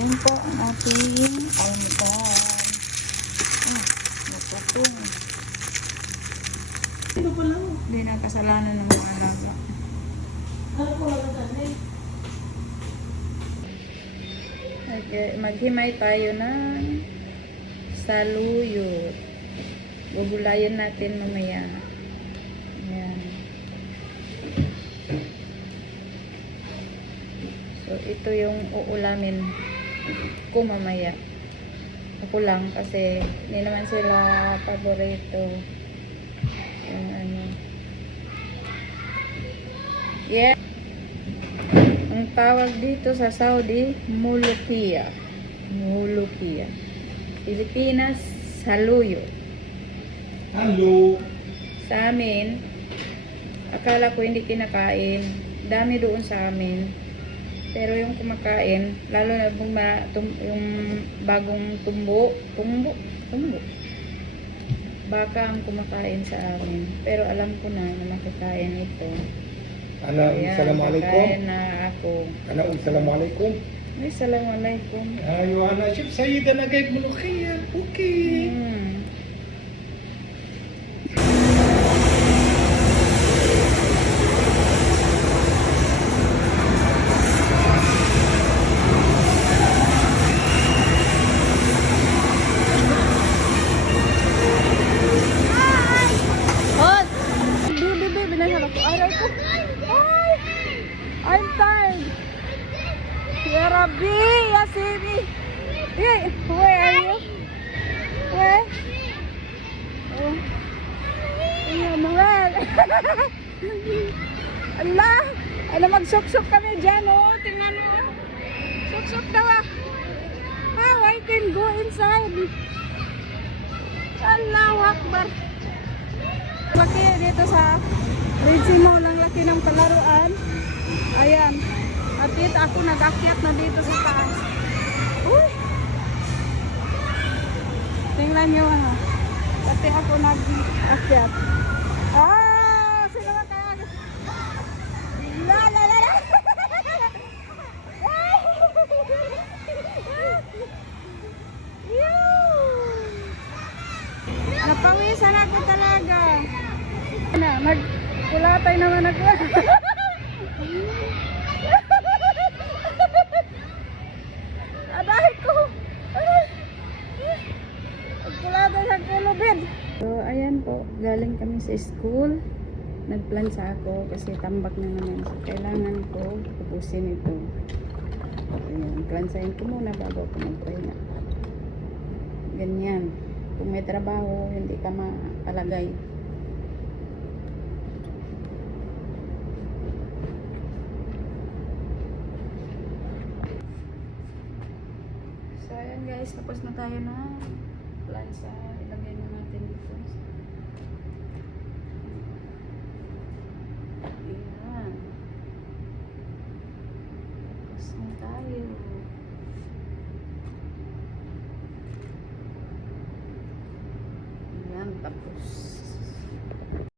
Ayan po ang ating almusal. Napupong. Ito pa lang. Hindi na kasalanan ng mga alaga. Ano po lang natin? Okay, maghimay tayo ng saluyot. Gugulayan natin mamaya. Ayan. So, ito yung uulamin ko mamaya. Ako lang kasi hindi naman sila paborito. Yung ano. Yeah. Ang tawag dito sa Saudi, mulukia. Mulukia. Pilipinas, saluyot. Hello. Sa amin, akala ko hindi kinakain. Dami doon sa amin. Pero yung kumakain, lalo na yung bagong tumbo. Baka ang kumakain sa amin. Pero alam ko na makakain ito. Ana, Ayan, assalamualaikum. kakain na ako. Ana, assalamualaikum. Ay, assalamualaikum. Ayo, ana, شوف سيدة أنا جايب ملوخية. أوكي. I'm tired. Ya Rabbi, ya Sidi. Hey, where are you? Where? Oh. Ya Noel. Allah, ano magsok-sok kami dyan, oh. Tingnan mo. Sok-sok daw ah. How I can go inside? Allahu Akbar. Laki dito sa Ritzy Mall, ang laki ng palaruan. Ayan. At dito ako nag-akyat na dito sa taas. Uy! Tingnan nyo ano. Pati ako nag-akyat. Ah! Sino ba kaya? La la la la! Napawisan ako talaga. Nagkulatay naman ako. Aday ko. Nagkulatay sa kulubid. So, ayan po. Galing kami sa school. Nagplansa ako kasi tambak na naman. So, kailangan ko ubusin ito. Ayan. Plansahin ko muna bago ako magpahinga. Ganyan. Kung may trabaho, hindi ka makalagay. So, ayan guys, tapos na tayo na plansa. Ilagay na natin dito. Ayan. Tapos na tayo. Ayan, tapos.